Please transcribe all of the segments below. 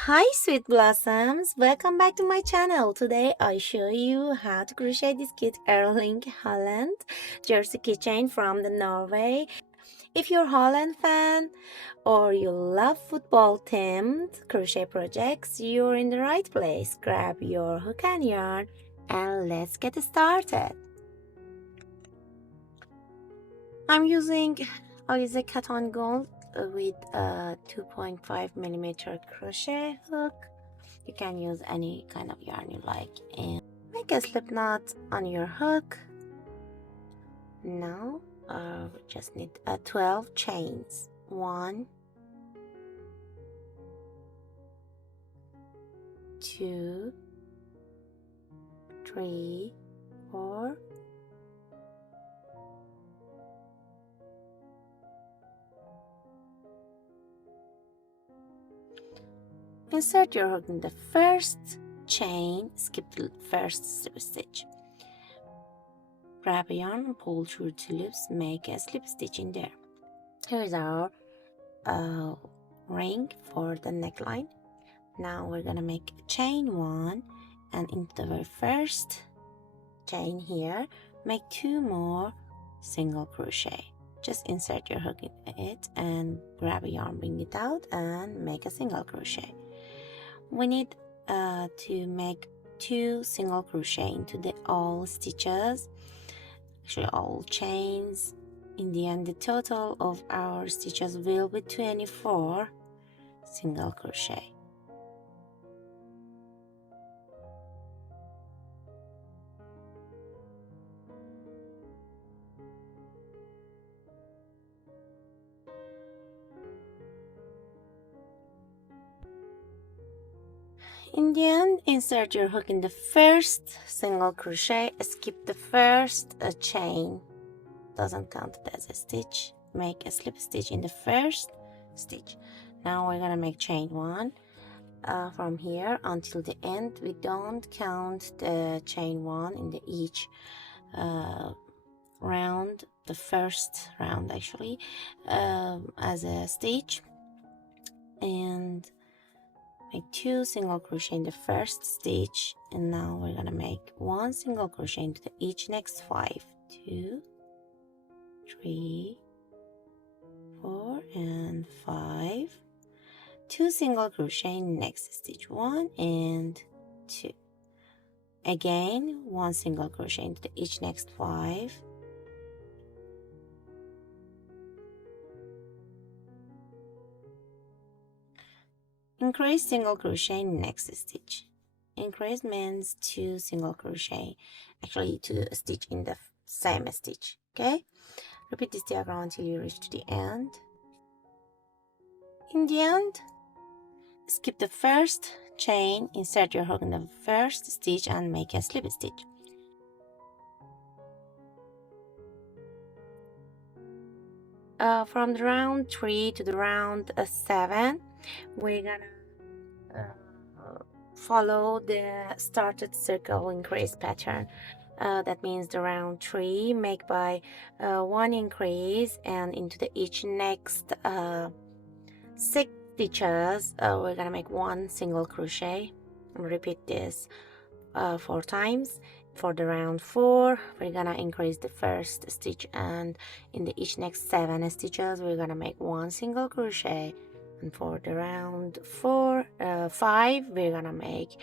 Hi sweet blossoms, welcome back to my channel. Today I show you how to crochet this kit Erling Haaland jersey keychain from the Norway. If you're Holland fan or you love football themed crochet projects, you're in the right place. Grab your hook and yarn and let's get started. I'm using Alize Cotton Gold with a 2.5mm crochet hook. You can use any kind of yarn you like and make a slip knot on your hook. Now we just need 12 chains. 1, 2, 3, 4, 5. Insert your hook in the first chain, skip the first slip stitch. Grab a yarn and pull through 2 loops, make a slip stitch in there. Here is our ring for the neckline. Now we're gonna make chain 1 and into the very first chain here make 2 more single crochet. Just insert your hook in it and grab a yarn, bring it out and make a single crochet. We need to make 2 single crochet into the all stitches, actually all chains. In the end, the total of our stitches will be 24 single crochet. In the end, insert your hook in the first single crochet, skip the first chain, doesn't count it as a stitch, make a slip stitch in the first stitch. Now we're gonna make chain 1 from here until the end. We don't count the chain 1 in the each round, the first round actually, as a stitch, and make 2 single crochet in the first stitch. And now we're gonna make 1 single crochet into each next 5. 2, 3, 4 and 5. 2 single crochet in next stitch, 1 and 2. Again 1 single crochet into each next 5. Increase single crochet in next stitch. Increase means 2 single crochet, actually 2 stitch in the same stitch. Okay, repeat this diagram until you reach to the end. In the end, skip the first chain, insert your hook in the first stitch and make a slip stitch. From the round 3 to the round 7, we're gonna follow the started circle increase pattern. That means the round 3 make by 1 increase, and into the each next 6 stitches we're gonna make 1 single crochet. Repeat this 4 times. For the round 4, we're gonna increase the first stitch, and in the each next 7 stitches we're gonna make 1 single crochet. And for the round 5, we're gonna make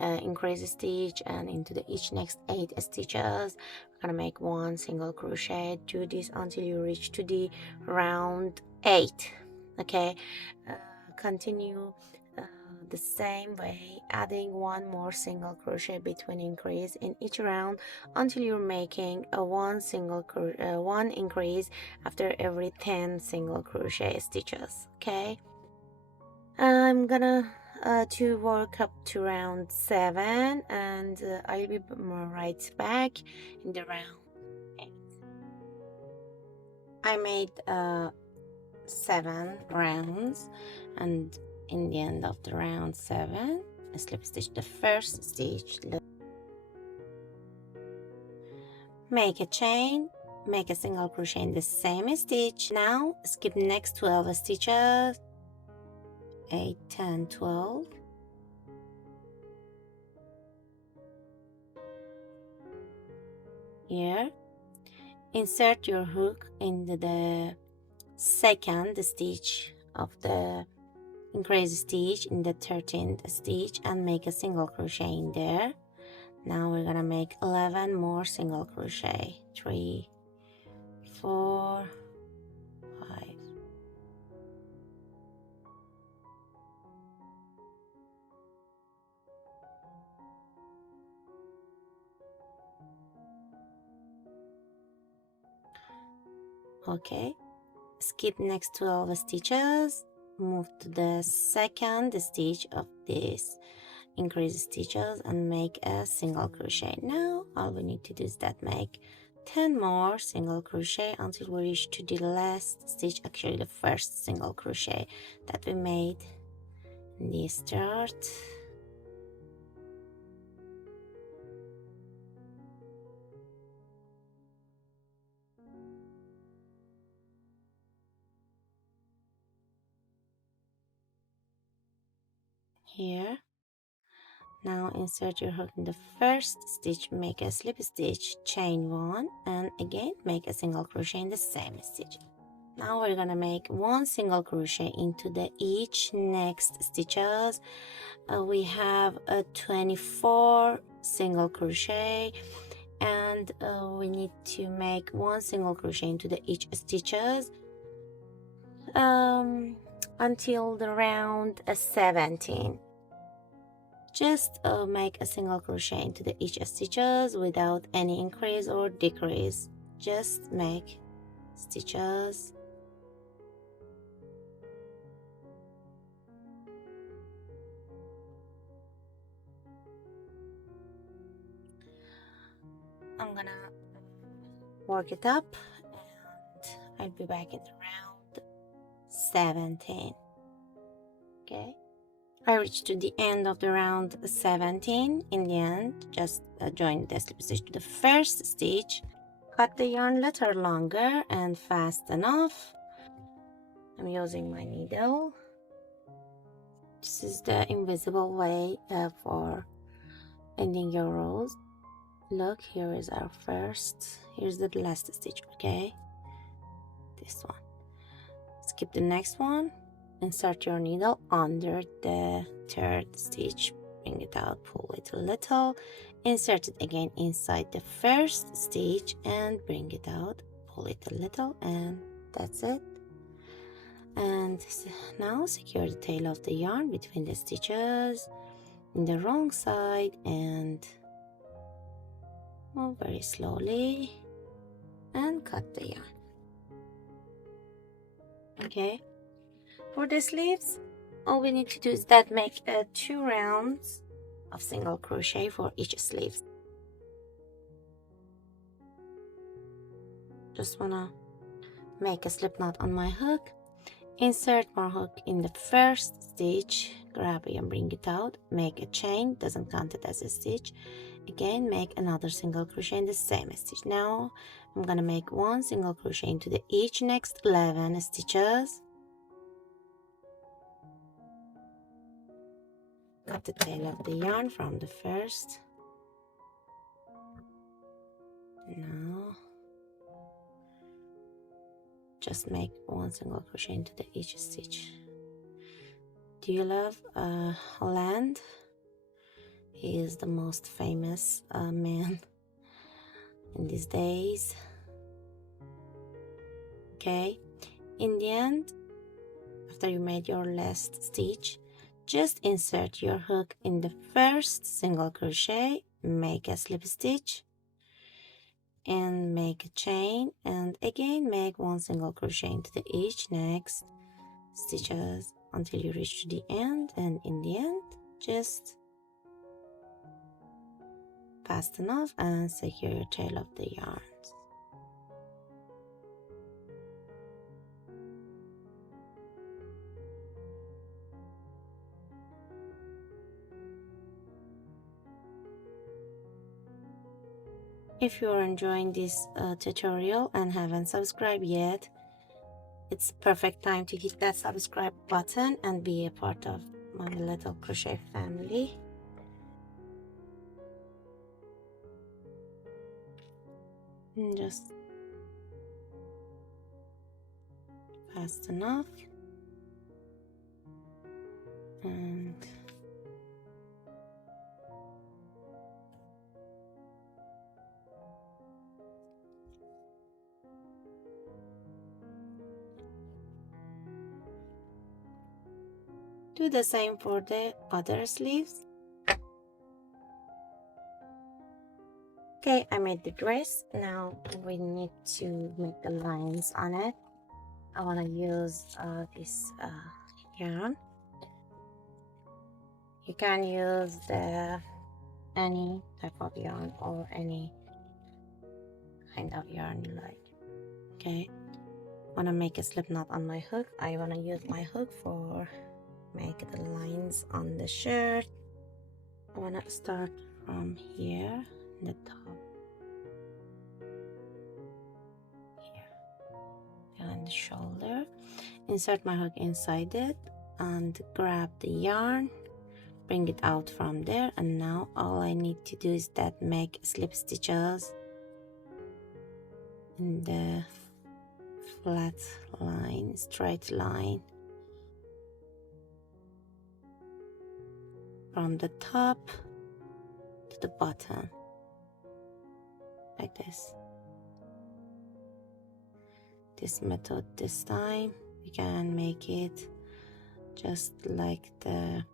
increase a stitch, and into the each next 8 stitches we're gonna make 1 single crochet. Do this until you reach to the round 8. Okay, continue the same way, adding 1 more single crochet between increase in each round until you're making a 1 increase after every 10 single crochet stitches. Okay, I'm gonna to work up to round 7, and I'll be right back in the round 8. I made 7 rounds, and in the end of the round 7, I slip stitch the first stitch, make a chain, make a single crochet in the same stitch. Now skip next 12 stitches, 8, 10, 12. Here, insert your hook into the second stitch of the increase stitch in the 13th stitch and make a single crochet in there. Now we're gonna make 11 more single crochet. 3, 4, 5. Okay, skip next 12 stitches, move to the second stitch of this increase stitches and make a single crochet. Now all we need to do is that make 10 more single crochet until we reach to the last stitch, actually the first single crochet that we made in the start. Here, now insert your hook in the first stitch, make a slip stitch, chain 1, and again make a single crochet in the same stitch. Now we're gonna make 1 single crochet into the each next stitches. We have a 24 single crochet, and we need to make 1 single crochet into the each stitches until the round 17. Just make a single crochet into the each stitches without any increase or decrease. Just make stitches. I'm gonna work it up and I'll be back in round 17. Okay, I reached to the end of the round 17. In the end, just join the slip stitch to the first stitch, cut the yarn a little longer and fast enough. I'm using my needle. This is the invisible way for ending your rows. Look, here is our first, here's the last stitch. Okay, this one. Skip the next one, insert your needle under the third stitch, bring it out, pull it a little, insert it again inside the first stitch and bring it out, pull it a little, and that's it. And now secure the tail of the yarn between the stitches in the wrong side and move very slowly and cut the yarn. Okay, for the sleeves, all we need to do is that make 2 rounds of single crochet for each sleeve. Just wanna make a slip knot on my hook, insert more hook in the first stitch, grab it and bring it out, make a chain, doesn't count it as a stitch. Again, make another single crochet in the same stitch. Now I'm gonna make 1 single crochet into the each next 11 stitches. Cut the tail of the yarn from the first. Now just make 1 single crochet into the each stitch. Do you love Haaland? He is the most famous man in these days. Okay, in the end, after you made your last stitch, just insert your hook in the first single crochet, make a slip stitch and make a chain, and again make 1 single crochet into the each next stitches until you reach to the end. And in the end, just fast enough and secure your tail of the yarns. If you are enjoying this tutorial and haven't subscribed yet, it's perfect time to hit that subscribe button and be a part of my little crochet family. And just fast enough, and do the same for the other sleeves. Okay, I made the dress. Now we need to make the lines on it. I want to use this yarn. You can use any type of yarn or any kind of yarn you like. Okay, want to make a slip knot on my hook. I want to use my hook for make the lines on the shirt. I want to start from here, the top, here behind the shoulder, insert my hook inside it and grab the yarn, bring it out from there, and now all I need to do is that make slip stitches in the flat line, straight line from the top to the bottom, like this. This method this time you can make it just like the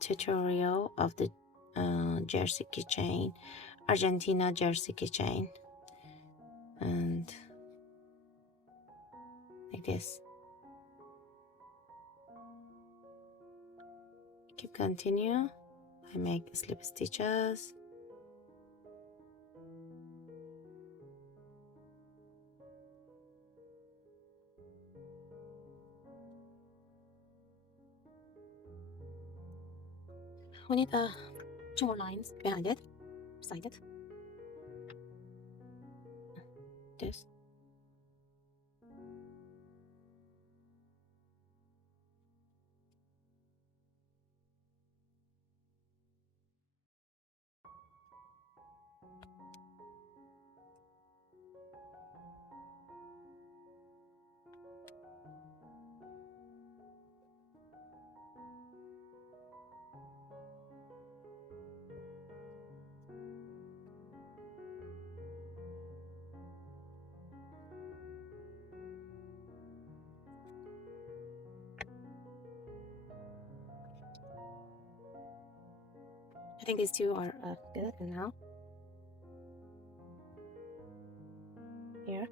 tutorial of the jersey keychain, Argentina jersey keychain, and like this. Keep continue. I make slip stitches. We need 2 more lines behind it, beside it. This. I think these 2 are good. And now here,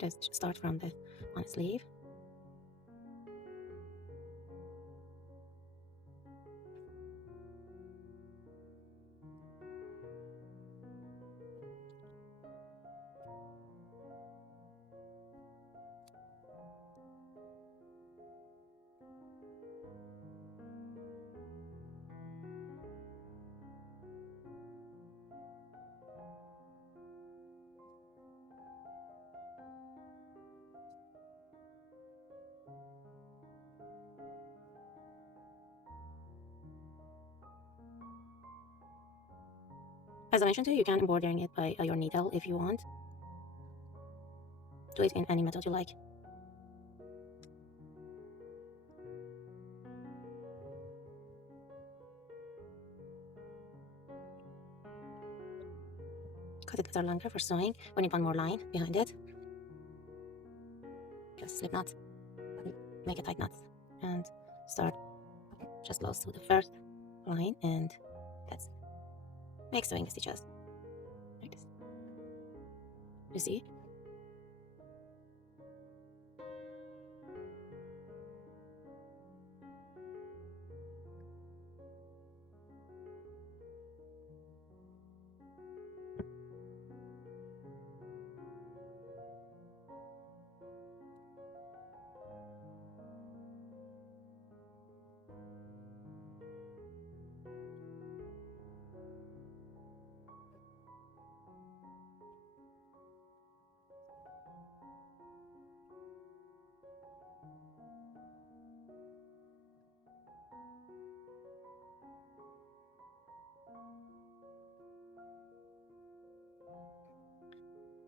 just start from the one sleeve. As I mentioned to you, you can embroidering it by your needle if you want. Do it in any method you like. Cut it a little longer for sewing. We need 1 more line behind it. Just slip knot, make a tight knot, and start just close to the first line, and that's make sewing stitches like this. You see?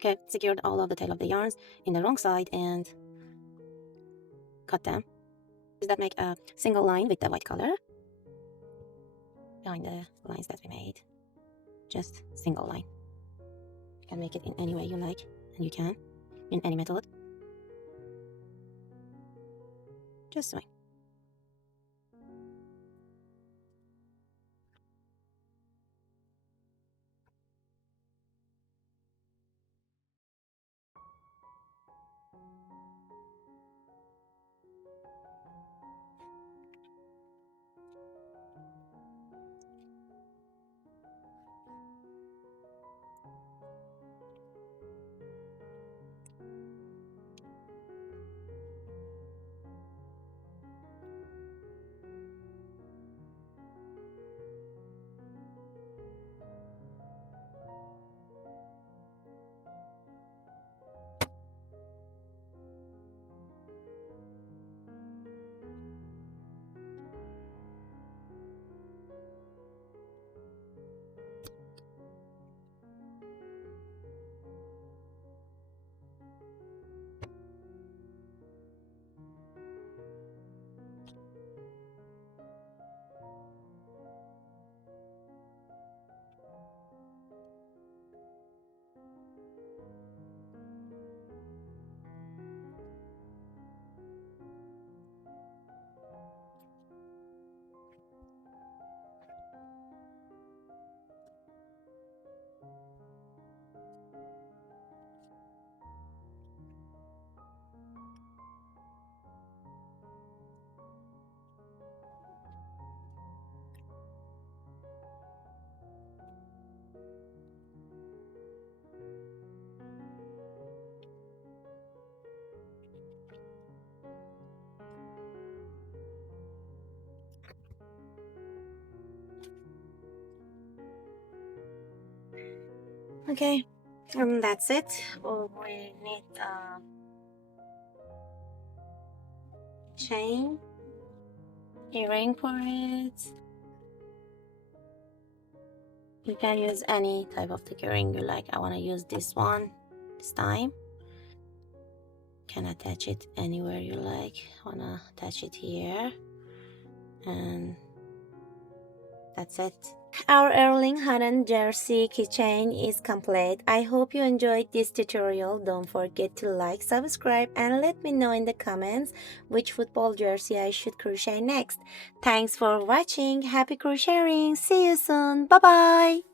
Okay, secured all of the tail of the yarns in the wrong side and cut them. Does that make a single line with the white color behind the lines that we made? Just single line. You can make it in any way you like, and you can in any method. Just sewing. Okay, that's it. We need a chain, earring for it. You can use any type of the earring you like. I want to use this one this time. Can attach it anywhere you like. I want to attach it here, and that's it. Our Erling Haaland jersey keychain is complete. I hope you enjoyed this tutorial. Don't forget to like, subscribe, and let me know in the comments which football jersey I should crochet next. Thanks for watching. Happy crocheting. See you soon. Bye bye.